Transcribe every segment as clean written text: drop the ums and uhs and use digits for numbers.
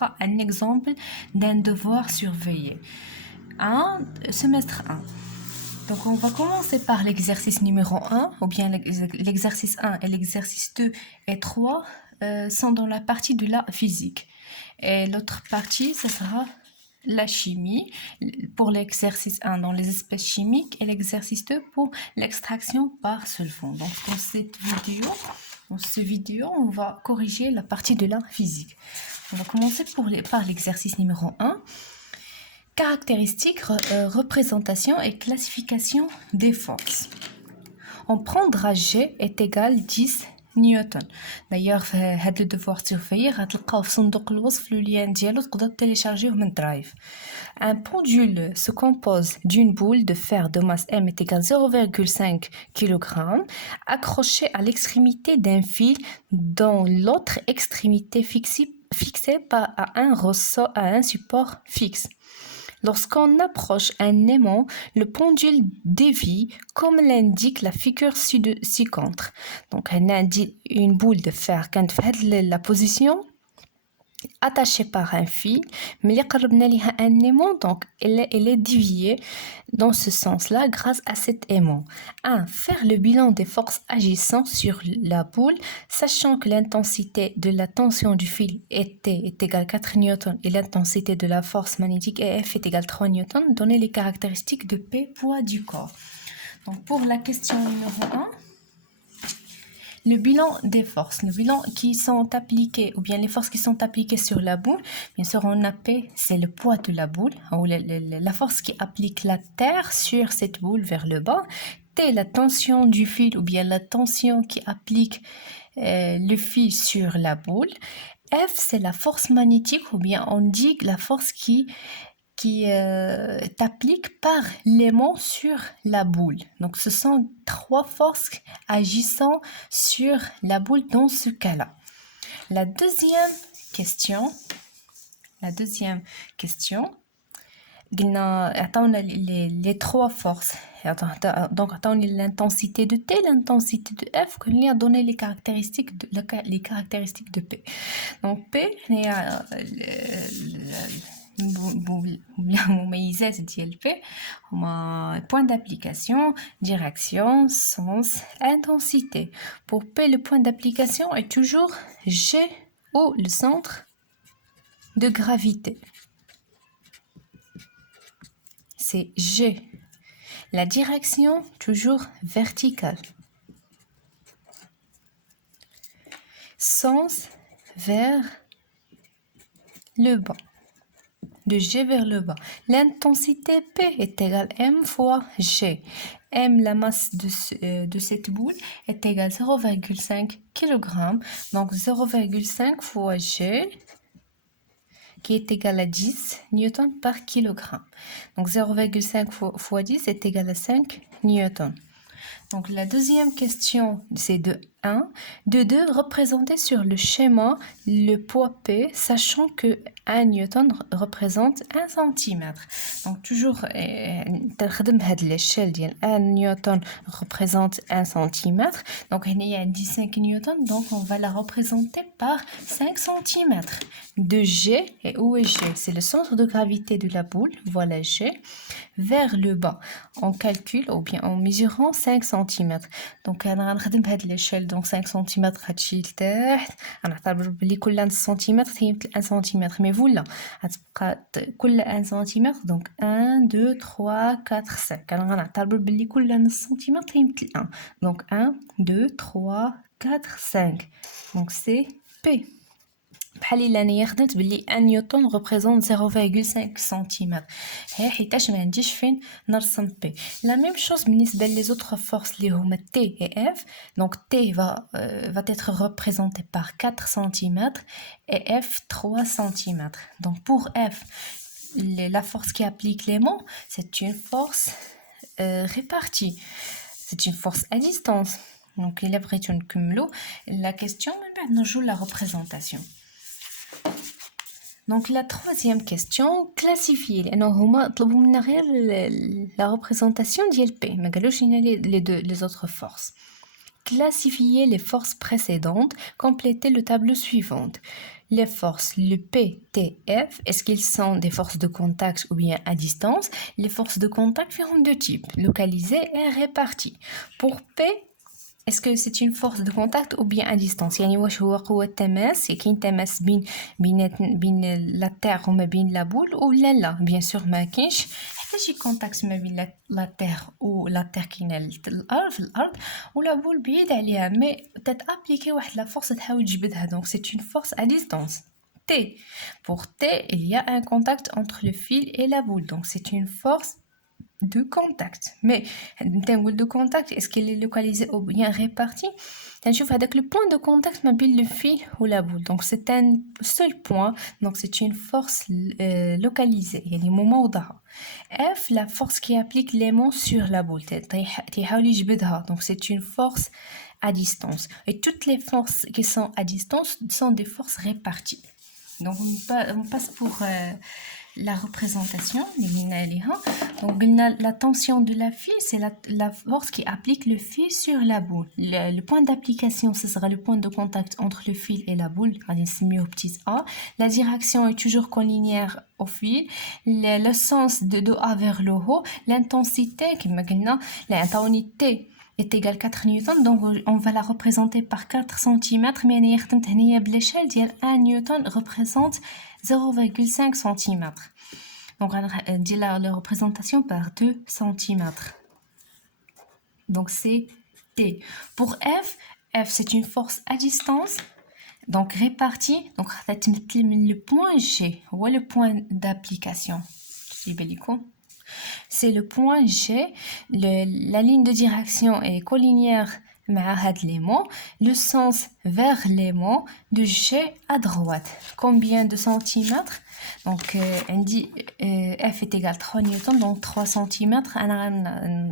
sera un exemple d'un devoir surveillé. Semestre 1. Donc, on va commencer par l'exercice numéro 1, ou bien l'exercice 1 et l'exercice 2 et 3 sont dans la partie de la physique. Et l'autre partie, ce sera la chimie, pour l'exercice 1 dans les espèces chimiques et l'exercice 2 pour l'extraction par solvant. Donc, dans cette vidéo, on va corriger la partie de la physique. On va commencer par l'exercice numéro 1. Caractéristiques, représentation et classification des forces. On prendra G est égal 10 نيوتن. D'ailleurs هذا devoir surveiller غتلقاوه في صندوق الوصف le lien ديالو تقدر télécharger من Drive. Un pendule se compose d'une boule de fer de masse M est égal 0,5 kg accrochée à l'extrémité d'un fil dont l'autre extrémité fixée à un support fixe. Lorsqu'on approche un aimant, le pendule dévie comme l'indique la figure ci-contre. Donc, on a une boule de fer quand la position attachée par un fil, mais il y a un aimant, donc elle est déviée dans ce sens-là grâce à cet aimant. 1. Faire le bilan des forces agissant sur la boule, sachant que l'intensité de la tension du fil est égale 4 newtons et l'intensité de la force magnétique F est égale 3 newtons. Donner les caractéristiques de P, poids du corps. Donc pour la question numéro 1, le bilan des forces, le bilan qui sont appliquées, ou bien les forces qui sont appliquées sur la boule, bien sûr on a P, c'est le poids de la boule, ou la force qui applique la terre sur cette boule vers le bas. T, la tension du fil, ou bien la tension qui applique le fil sur la boule. F, c'est la force magnétique, ou bien on dit la force qui t'applique par l'aimant sur la boule. Donc, ce sont 3 forces agissant sur la boule dans ce cas-là. La deuxième question, attends les 3 forces. Donc, attends l'intensité de T, l'intensité de F, qu'on lui a donné les caractéristiques de P. Donc, P, مميزات ديال P هما point d'application, direction, sens, intensité. Pour P, le point d'application est toujours G ou le centre de gravité. C'est G. La direction toujours verticale. Sens vers le bas. De G vers le bas. L'intensité P est égale M fois G. M, la masse de cette boule, est égale 0,5 kg. Donc 0,5 fois G, qui est égal à 10 newtons par kilogramme. Donc 0,5 fois 10 est égal à 5 newtons. Donc la deuxième question, c'est de 1. De 2, représenter sur le schéma le poids P, sachant que 1 newton représente 1 cm. Donc toujours, l'échelle 1 newton représente 1 cm. Donc il y a 15 newton, donc on va la représenter par 5 cm. De G, et où est G? C'est le centre de gravité de la boule, voilà G, vers le bas. On calcule, ou bien en mesurant 5 cm. Donc on va faire l'échelle, donc 5 cm هادشي لتحت غنعتبر بلي كل 1 سم هي مثل 1 سم مي فوالا غتبقى كل 1 سم دونك 1 2 3 4 5 انا غنعتبر بلي كل نص سنتيمتر هي مثل 1 دونك 1 2 3 4 5 دونك سي بي بحال الا انايا خدمت بلي 1 نيوتن ريبريزونت 0,5 سنتيمتر حيتاش ما عنديش فين نرسم بي. لا ميم شوز بالنسبه لي زوطخ فورس اللي هما تي اي اف. دونك تي va être représenté par 4 cm et F 3 cm. Donc pour F, la force qui applique l'aimant, c'est une force répartie. C'est une force à distance. Donc il est vrai la question, mais nous jouons la représentation. Donc la troisième question, classifier la représentation d'ILP, mais les autres forces. Classifier les forces précédentes, compléter le tableau suivant. les forces, le P, T, F, est-ce qu'ils sont des forces de contact ou bien à distance? Les forces de contact feront deux types, localisées et réparties. Pour P, est-ce que c'est une force de contact ou bien à distance؟ يعني واش هو قوة تماس كاين تماس بين لا تير وما بين لا بول ولا لا؟ بيان سور ما كاينش حتى شي كونتاكت ما بين لا تير و لا تير كاينه الارض في الارض ولا بول بعيد عليها مي تتابليكي واحد لا فورس تحاول تجبدها دونك سي une force à distance. T. Pour T, il y a un contact entre le fil et la boule donc c'est une force de contact. Mais de contact, est-ce qu'elle est localisée ou bien répartie? Avec le point de contact mobile le fil ou la boule. Donc c'est un seul point. Donc c'est une force localisée. Il y a des moments où F, la force qui applique l'aimant sur la boule. Donc c'est une force à distance. Et toutes les forces qui sont à distance sont des forces réparties. Donc on passe pour la représentation. Donc la tension de la fil, c'est la force qui applique le fil sur la boule. Le point d'application, ce sera le point de contact entre le fil et la boule, au petit a. La direction est toujours collinéaire au fil. Le sens de A vers le haut. L'intensité, l'intensité est égale 4 newtons, donc on va la représenter par 4 cm, mais l'échelle de 1 newton représente 0,5 cm. Donc on dit la représentation par 2 cm. Donc c'est T. Pour F, c'est une force à distance, donc répartie. Donc le point G, ou le point d'application. C'est le point G, la ligne de direction est collinéaire avec l'aimant, le sens vers l'aimant de G à droite. Combien de centimètres? Donc on dit F est égal à 3 newtons, donc 3 cm.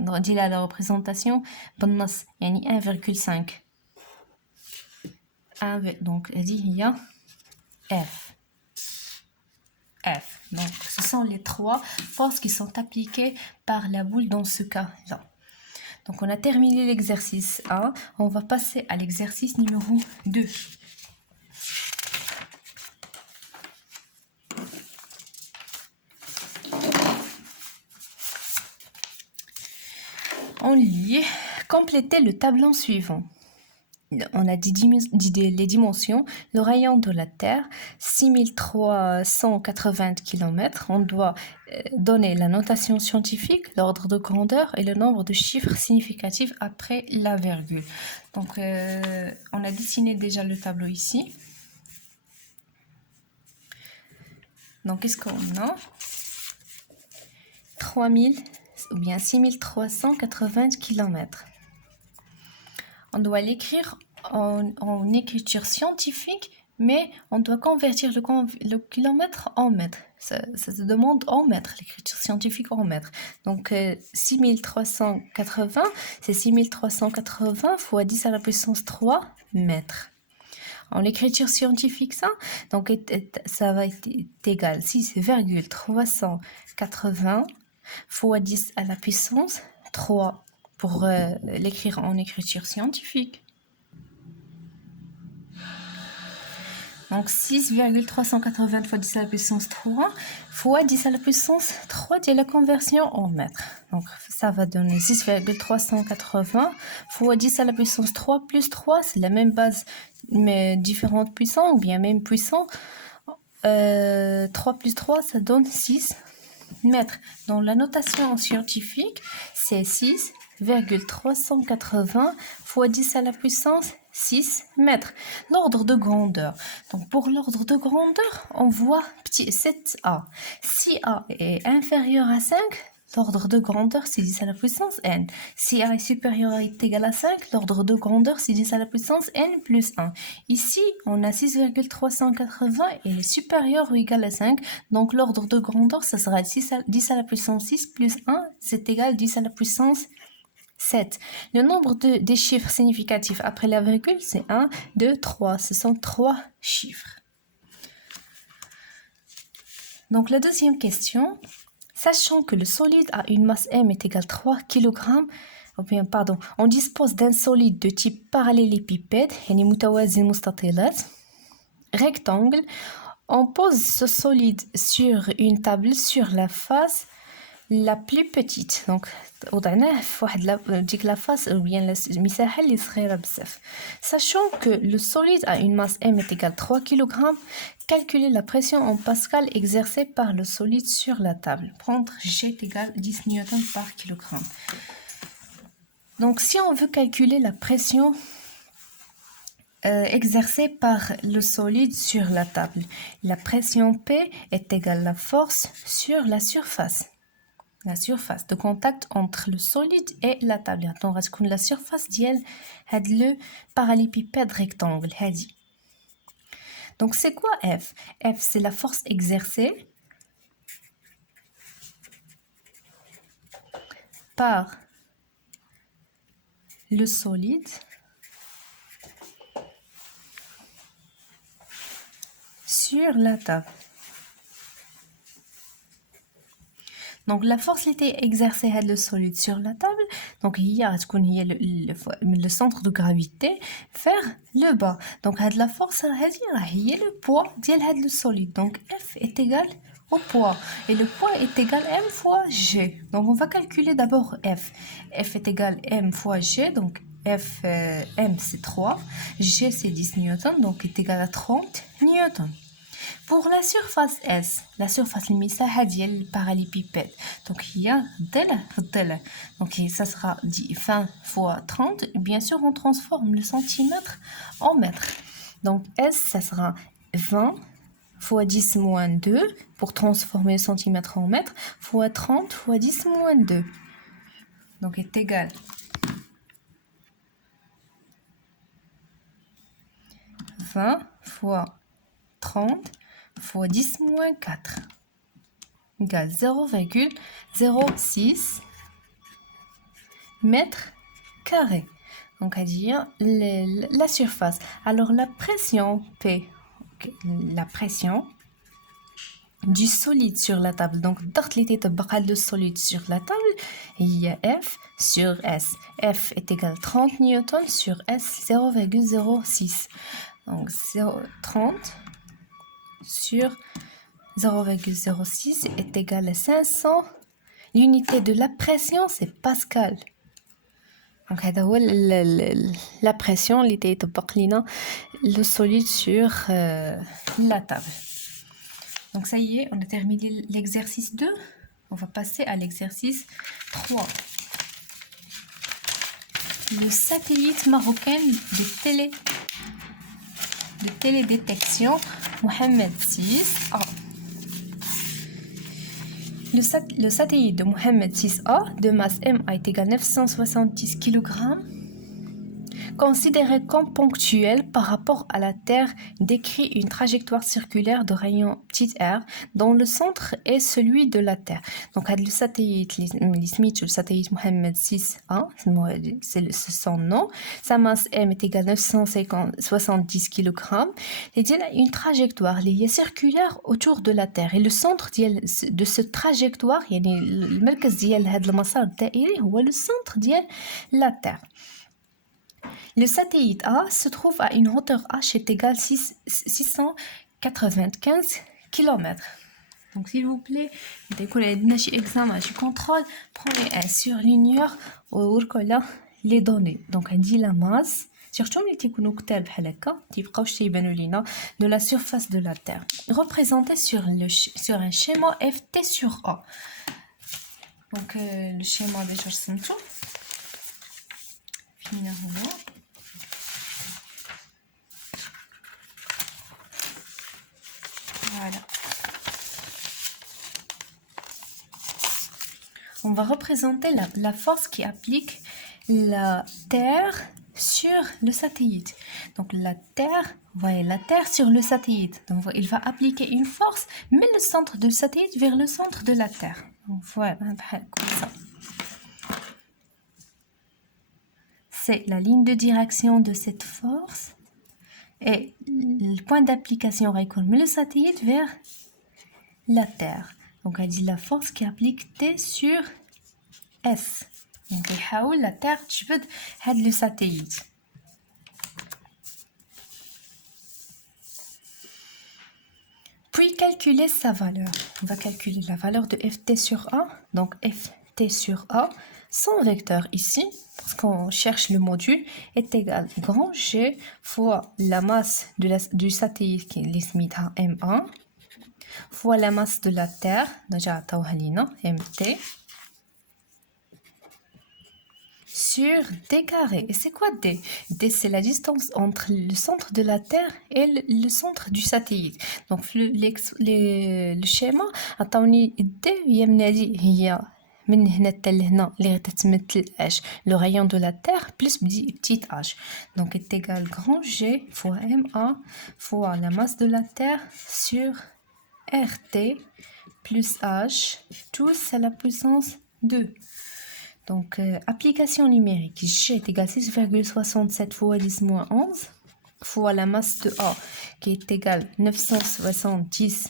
On dit la représentation, yani 1,5. Donc on dit il y a F. F. Donc, ce sont les trois forces qui sont appliquées par la boule dans ce cas-là. Donc, on a terminé l'exercice 1. On va passer à l'exercice numéro 2. On lit, complétez le tableau suivant. On a dit les dimensions, le rayon de la Terre, 6380 km. On doit donner la notation scientifique, l'ordre de grandeur et le nombre de chiffres significatifs après la virgule. Donc, on a dessiné déjà le tableau ici. Donc, qu'est-ce qu'on a? 3000 ou bien 6380 km. On doit l'écrire en écriture scientifique, mais on doit convertir le kilomètre en mètres. Ça se demande en mètres, l'écriture scientifique en mètres. Donc 6380, c'est 6380 fois 10 à la puissance 3 mètres. En écriture scientifique, ça va être égal 6,380 fois 10 à la puissance 3 pour l'écrire en écriture scientifique. Donc 6,380 fois 10 à la puissance 3 fois 10 à la puissance 3 de la conversion en mètres. Donc ça va donner 6,380 fois 10 à la puissance 3 plus 3, c'est la même base mais différentes puissances ou bien même puissant. 3 plus 3, ça donne 6 mètres. Dans la notation scientifique, c'est 6,380 fois 10 à la puissance 6 mètres. L'ordre de grandeur. Donc pour l'ordre de grandeur, on voit petit 7A. Si A est inférieur à 5, l'ordre de grandeur c'est 10 à la puissance n. Si A est supérieur ou égal à 5, l'ordre de grandeur c'est 10 à la puissance n plus 1. Ici, on a 6,380 et est supérieur ou égal à 5. Donc l'ordre de grandeur, ça sera 10 à la puissance 6 plus 1, c'est égal à 10 à la puissance 7. Le nombre des chiffres significatifs après la virgule, c'est 1, 2, 3. Ce sont 3 chiffres. Donc la deuxième question, sachant que le solide a une masse m est égale à 3 kg, on dispose d'un solide de type parallélépipède, yani mutawazin mustatilat. rectangle. On pose ce solide sur une table sur la face la plus petite. Donc, وضعناه في واحد la face ou bien المساحة اللي صغيرة بزاف. Sachant que le solide a une masse M est égale 3 kg, calculer la pression en pascal exercée par le solide sur la table. Prendre G est égal 10 N par kilogramme. Donc, si on veut calculer la pression exercée par le solide sur la table, la pression P est égale à la force sur la surface. La surface de contact entre le solide et la table. Donc, la surface ديال هاد le parallélépipède rectangle. هادي. Donc, c'est quoi F? F, c'est la force exercée par le solide sur la table. Donc, la force était exercée à le solide sur la table. Donc, il y a le centre de gravité vers le bas. Donc, la force, il y a le poids de le solide. Donc, F est égal au poids. Et le poids est égal à M fois G. Donc, on va calculer d'abord F. F est égal à M fois G. Donc, F, M, c'est 3. G, c'est 10 newtons. Donc, est égal à 30 newtons. Pour la surface S, la surface المساحة ديال parallélépipède. Donc il y a ضلع. Donc ça sera 20 fois 30. Bien sûr, on transforme le centimètre en mètre. Donc S, ça sera 20 fois 10 moins 2 pour transformer le centimètre en mètre fois 30 fois 10 moins 2. Donc est égal 20 fois 30 fois 10 moins 4 égale 0,06 mètres carrés. Donc, à dire la surface. Alors, la pression P, la pression du solide sur la table. Donc, le solide sur la table, il y a F sur S. F est égal à 30 newtons sur S, 0,06. Donc, 30 sur 0,06 est égal à 500. L'unité de la pression, c'est Pascal. Donc, la pression, le solide sur la table. Donc, ça y est, on a terminé l'exercice 2. On va passer à l'exercice 3. Le satellite marocain de télédétection Mohamed VI A. Le satellite de Mohamed VI A de masse M est égal à 970 kg, considéré comme ponctuel par rapport à la Terre, décrit une trajectoire circulaire de rayon petit r dont le centre est celui de la Terre. Donc, le satellite, le satellite Mohamed VI A, c'est son nom. Sa masse M est égale à 970 kg. Et il y a une trajectoire circulaire autour de la Terre. Et le centre de cette trajectoire, le مركز ديال هذا المسار الدائري هو le centre de la Terre. Le satellite A se trouve à une hauteur H est égale à 695 km. Donc, s'il vous plaît, dès que vous avez un examen de contrôle, prenez un surligneur ou les données. Donc, on dit la masse, surtout de la surface de la Terre, représentée sur un schéma FT sur A. Donc, le schéma déjà simple. Voilà. On va représenter la force qui applique la Terre sur le satellite. Donc la Terre, voyez la Terre sur le satellite. Donc il va appliquer une force, mais le centre du satellite vers le centre de la Terre. Donc voilà, comme ça. C'est la ligne de direction de cette force. Et le point d'application met le satellite vers la Terre. Donc, elle dit la force qui applique T sur S. Donc, la Terre تجبد le satellite. Puis calculer sa valeur. On va calculer la valeur de ft sur a. Donc ft sur a, son vecteur ici, parce qu'on cherche le module, est égal à grand G fois la masse du satellite qui est l'esmita M1 fois la masse de la Terre, déjà MT, sur d carré. Et c'est quoi d? D, c'est la distance entre le centre de la Terre et le centre du satellite. Donc, le schéma, attendez, d, il y a من هنا حتى لهنا اللي غتتمثل h le rayon de la Terre plus petit h. Donc, est égal grand G fois MA fois la masse de la Terre sur RT plus H, tous à la puissance 2. Donc, application numérique, G est égal à 6,67 fois 10 moins 11 fois la masse de A qui est égale à 970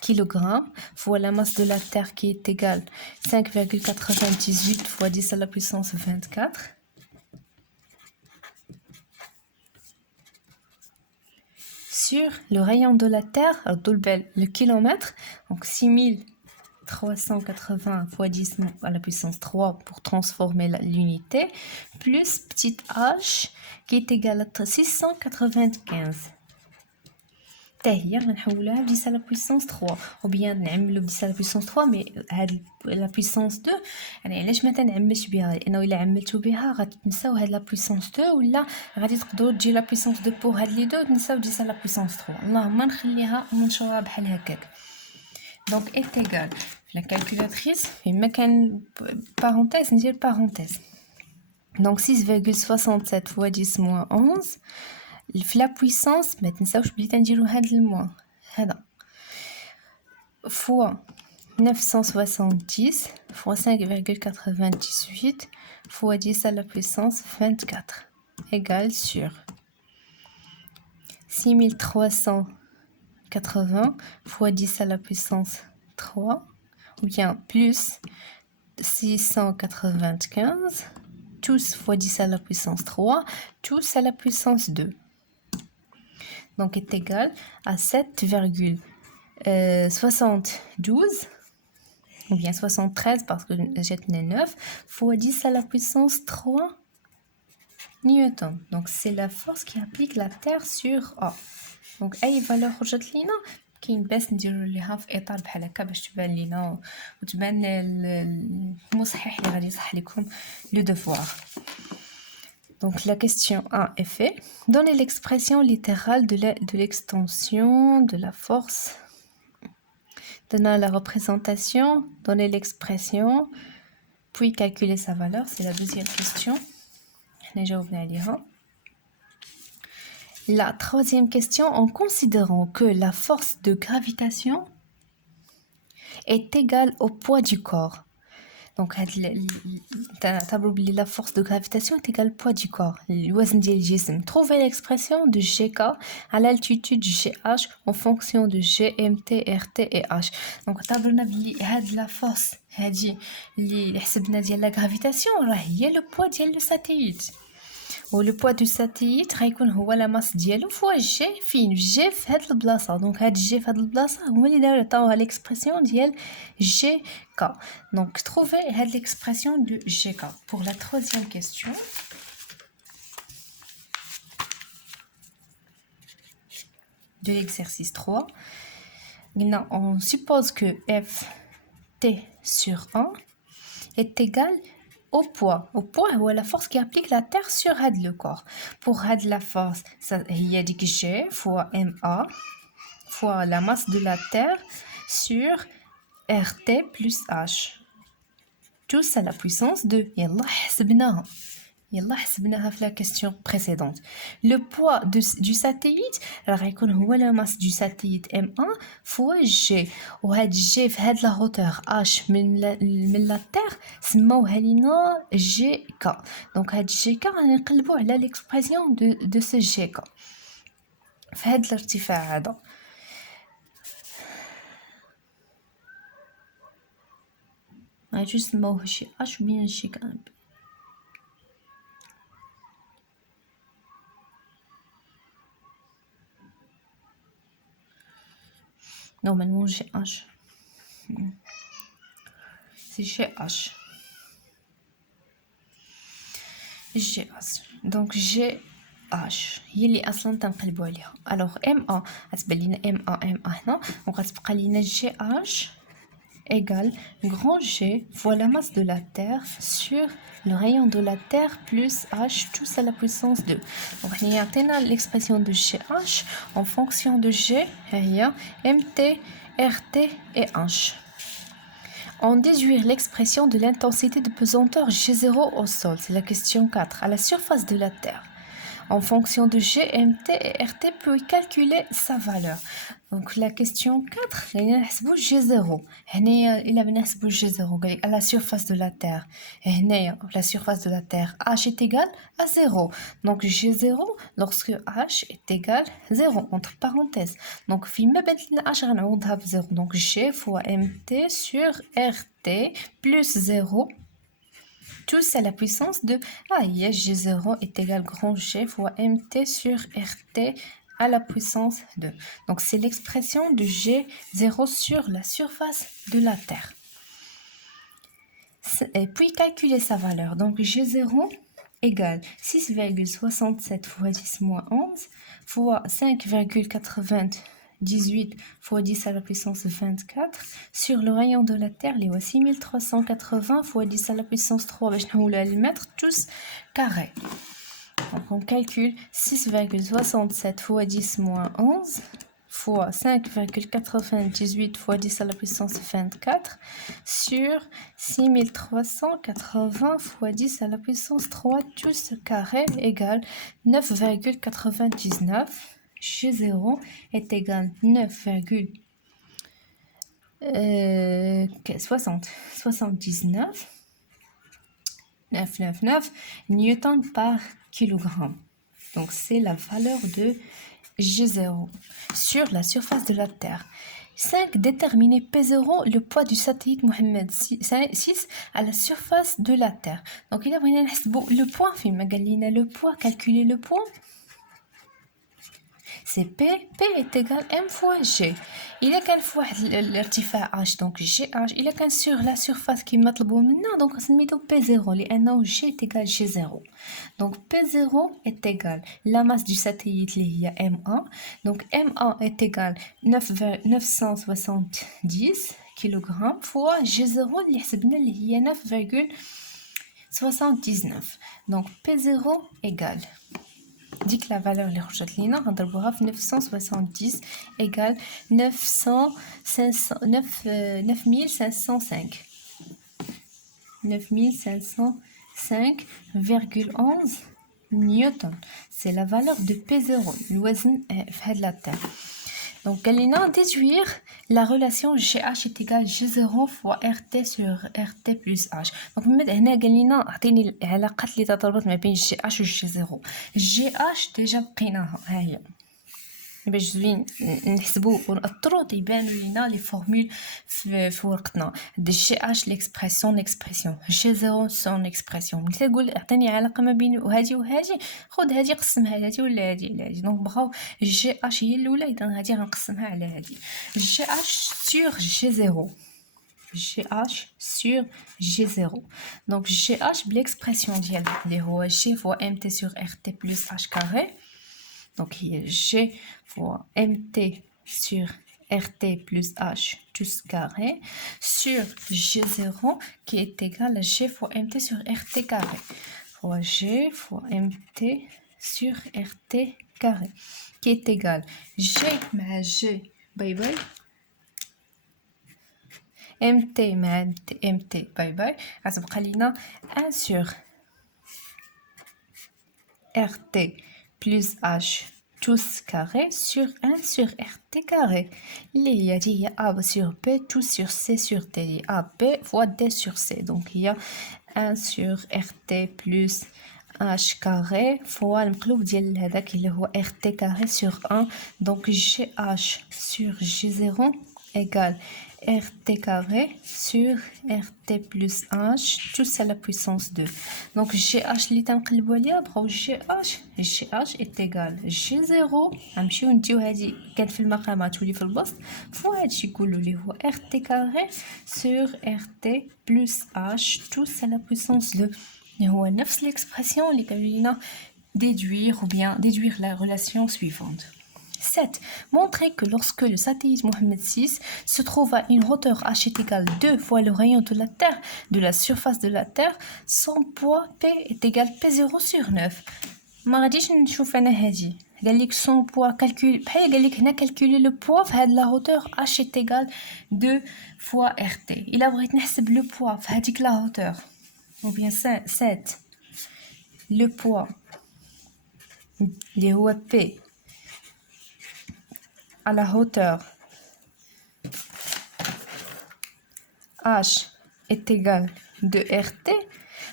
kg fois la masse de la Terre qui est égale à 5,98 fois 10 à la puissance 24. Sur le rayon de la Terre, le kilomètre, donc 6380 fois 10 à la puissance 3 pour transformer l'unité, plus petit h qui est égal à 695. On va 10 à la puissance 3 ou bien نعملو 10 à la puissance 3 mais la puissance 2 يعني علاش ما تنعملش بها لانه الا عملتو بها غتنساو هاد لا puissance 2 ولا غادي تقدروا تجي لا puissance 2 pour هاد لي دو تنساو 10 à la puissance 3 اللهم نخليها ومنشورها بحال هكاك. Donc est égal la calculatrice فيما كان parenthèse ندير parenthèse. Donc 6,67 fois 10 moins 11 la puissance ما تنساوش بديت نديرو هاد الموا هذا fois 970 fois 5,98 fois 10 à la puissance 24 égale sur 6380 fois 10 à la puissance 3 ou bien plus 695 tous fois 10 à la puissance 3 tous à la puissance 2. Donc est égal à 7,72 ou bien 73 parce que j'ai 9 fois 10 à la puissance 3 newton. Donc c'est la force qui applique la Terre sur A. Donc أي valeur خرجت لينا كاين باس نديرو ليها في اطار بحال هكا باش تبان لينا وتبان المصحح اللي غادي يصح لكم لو devoir. Donc la question 1 est faite. Donnez l'expression littérale de l'extension de la force. Donnez la représentation, donnez l'expression, puis calculer sa valeur. C'est la deuxième question. La troisième question, en considérant que la force de gravitation est égale au poids du corps. Donc la force de gravitation est égale au poids du corps. Trouvez l'expression de GK à l'altitude GH en fonction de GMT, RT et H. Donc la force de la gravitation est le poids du satellite. Le poids du satellite هو la masse ديالو fois G فين G في هاد البلاصه. دونك هاد G في هاد البلاصه هما اللي داروا عطاوها l'expression ديال GK. Donc trouvez هاد l'expression de GK. Pour la troisième question, de l'exercice 3, on suppose que Ft sur 1 est égal au poids. Au poids, c'est la force qui applique la Terre sur le corps. Pour la force, il y a dit G fois MA fois la masse de la Terre sur RT plus H. Tout ça la puissance de Yallah حسبناها. يلا حسبناها في la question précédente. Le poids du satellite غيكون هو la masse du satellite M1 fois G. وهاد G في هاد la hauteur H من la Terre سموها لينا GK. Donc هاد GK غنقلبوا على l'expression de ce GK في هاد الارتفاع هذا. غادي نسموه شي H ou bien GK. Normalement, GH. C'est GH. GH. Donc, GH. يلي اصلا تنقلبوا عليها. Alors MA غتبان لينا MA هنا وغتبقى لينا GH égale grand G fois la masse de la Terre sur le rayon de la Terre plus H tous à la puissance 2. Donc il y a l'expression de GH en fonction de G, MT, RT et H. En déduire l'expression de l'intensité de pesanteur G0 au sol, c'est la question 4, à la surface de la Terre. En fonction de G, MT et RT, peut calculer sa valeur. Donc la question 4, il a G0. Il a G0 à la surface de la Terre. La surface de la Terre, H est égal à 0. Donc G0 lorsque H est égal à 0, entre parenthèses. Donc H 0. Donc G fois MT sur RT plus 0. Tous à la puissance de G0 est égal grand G fois MT sur RT à la puissance 2. Donc c'est l'expression de G0 sur la surface de la Terre. Et puis calculer sa valeur. Donc G0 égale 6,67 fois 10 moins 11 fois 5,98 fois 10 à la puissance 24 sur le rayon de la Terre, les 6380 fois 10 à la puissance 3, le mètre tous carré. Donc on calcule 6,67 fois 10 moins 11 fois 5,98 fois 10 à la puissance 24 sur 6380 fois 10 à la puissance 3 tous carré égale 9,99. G0 est égal à 9,79 newtons par kilogramme. Donc c'est la valeur de G0 sur la surface de la Terre. 5. Déterminer P0, le poids du satellite Mohamed 6 à la surface de la Terre. Donc il a le poids, le poids, calculer le poids. C'est P est égal à M fois G. Il est qu'un fois l'irtifa H, donc GH. Il est qu'un sur la surface qui m'a maintenant, donc on se met au P0. لأنه G est égal à G0. Donc P0 est égal la masse du satellite, il y a MA. Donc MA est égal 970 kg fois G0, il y a 9,79. Donc P0 égale. Dit que la valeur les rejettes lina, on va 970 égale 9505. 9505,11 newton. C'est la valeur de P0, l'oiseau fait de la Terre. Donc, on déduire la relation GH est égal à G0 fois RT sur RT plus H. Donc, هنا قال لنا اعطيني العلاقات اللي تتربط ما بين GH و G0. GH ديجا بقيناها ها هي. باش زوين نحسبوا ونأطروا تيبانوا لينا لي فورمول في ورقتنا. جي اش ليكسبرسيون جي زيرو سون اكسبرسيون. مثلا تقول اعطيني علاقه ما بين هادي وهادي، خذ هادي قسمها على هادي ولا هادي على هادي. دونك بغاو جي اش هي الاولى، اذا هادي غنقسمها على هادي. جي اش سور جي زيرو، جي اش سور جي زيرو. دونك جي اش بليكسبرسيون ديالها اللي هو جي فوا ام تي سور ار تي بلس اش كاري. Donc, il y a G fois MT sur RT plus H tout carré sur G0 qui est égal à G fois MT sur RT carré fois G fois MT sur RT carré qui est égal G مع G bye bye MT مع MT bye bye غتبقى لينا 1 sur RT plus H tous carré sur 1 sur RT carré. Il y a A sur B, tout sur C sur D. AB fois D sur C. Donc il y a 1 sur RT plus H carré fois le clou ديال هذاك اللي هو RT carré sur 1. Donc GH sur G0 égale RT carré sur RT plus H, tout ça à la puissance 2. Donc GH اللي تنقلبوا عليها بقاو GH est égal G0 غنمشيو نديو هادي كانت في المقامات تولي في البسط فوا هادشي كله اللي هو RT carré sur RT plus H, tout ça à la puissance 2. اللي هو نفس l'expression اللي كانوا لينا déduire ou bien déduire la relation suivante. 7. Montrer que lorsque le satellite Mohammed VI se trouve à une hauteur h est égale 2 fois le rayon de la Terre, de la surface de la Terre, son poids P est égal P0 sur 9. ما غاديش نشوف انا هادي قال لك son poids calcul بحال قال لك هنا calculer le poids في هاد la hauteur h est égal 2 fois RT. الا بغيت نحسب le poids في هاديك la hauteur ou bien 7 le poids اللي هو P à la hauteur h est égal de RT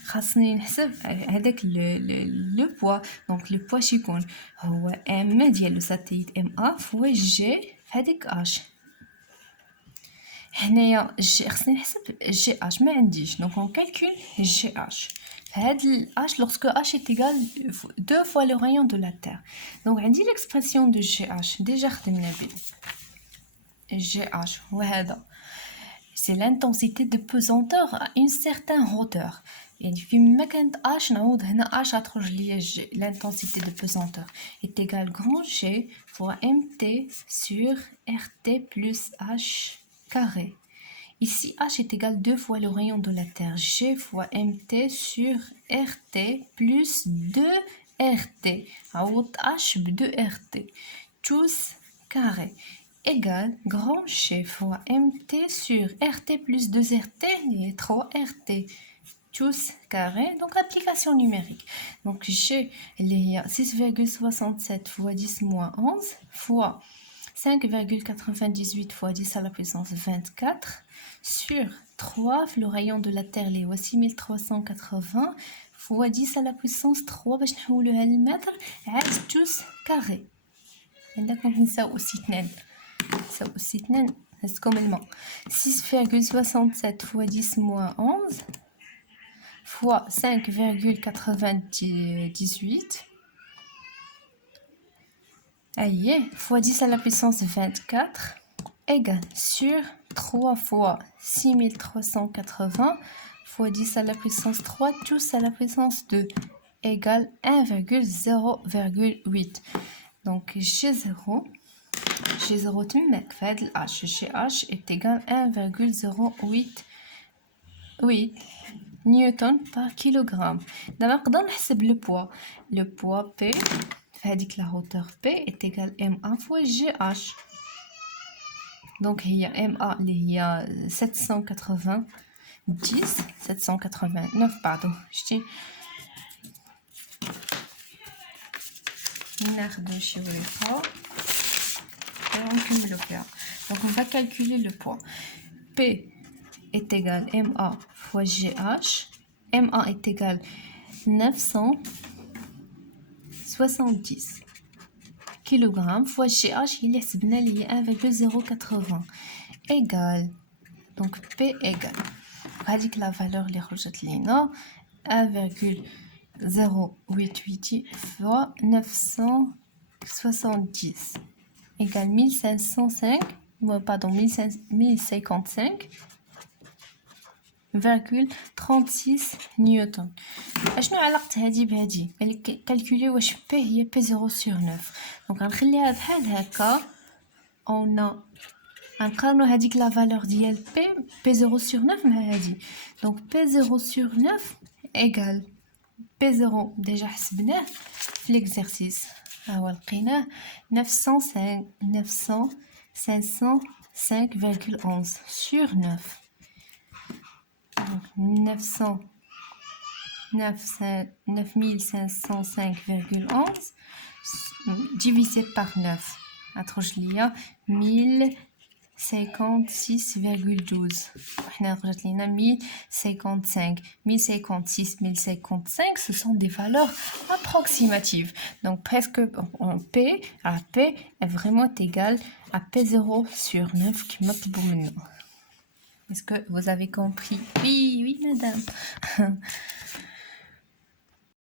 خاصني نحسب هذاك le poids. Donc le poids شيكون هو M ديال le satellite MA فوا G هذيك H. هنايا خاصني نحسب GH ما عنديش donc on calcule GH. هاد H lorsque H est égal 2 fois le rayon de la Terre. Donc عندي l'expression de GH déjà خدمنا به. GH وهذا c'est l'intensité de pesanteur à une certaine hauteur. يعني فيما كانت H نعوض هنا H غتخرج ليا G. L'intensité de pesanteur est égale grand G fois MT sur RT plus H carré. Ici, H est égal 2 fois le rayon de la Terre. G fois MT sur RT plus 2RT. عوض H ب 2RT. Tous carré. Égale grand G fois MT sur RT plus 2RT et 3RT. Tous carré. Donc, application numérique. Donc, G, il y a 6,67 fois 10 moins 11 fois 5,98 fois 10 à la puissance 24 sur 3, le rayon de la Terre les 6380 fois 10 à la puissance 3 باش نحولوها للمتر عاد tous carré. عندك نساو أسي 2 نساو أسي 2 هزكم الماء 6,67 fois 10 moins 11 fois 5,98 Aïe, fois 10 à la puissance 24 égale sur 3 fois 6380 fois 10 à la puissance 3 tous à la puissance 2 égale 1,0,8. Donc G0 تمك في هذا الH GH est égal 1,088 نيوتن par kilogramme. دابا نقدر نحسب le poids P هذيك la hauteur P est égale MA fois GH. Donc il y a MA il y a 789 pardon. Je Donc on va calculer le poids. P est égal MA fois GH. MA est égal 970 kg fois GH il est اللي هي 1,080 égale donc P égale هذيك la valeur اللي خرجت لينا 1,088 fois 970 égale 1505 pardon 1055,36 نيوتن. اشنو علاقه هذه بهذه كالكولي واش بي هي بي 0 sur 9 دونك غنخليها بحال هكا اون غنقارنوا هذيك لا فالور ديال بي 0 sur 9 مع هذه دونك بي 0 sur 9 ايغال بي 0 ديجا حسبناه في ليكزارسيس ها هو لقيناه 505,11 sur 9 9505,11 divisé par 9 هتخرج ليا 1056,9 1056,12. احنا رجعت لينا 1055, 1056, 1055, ce sont des valeurs approximatives. Donc presque P est vraiment égal à P0 sur 9 qui m'appelle maintenant. Est-ce que vous avez compris? Oui, oui, madame.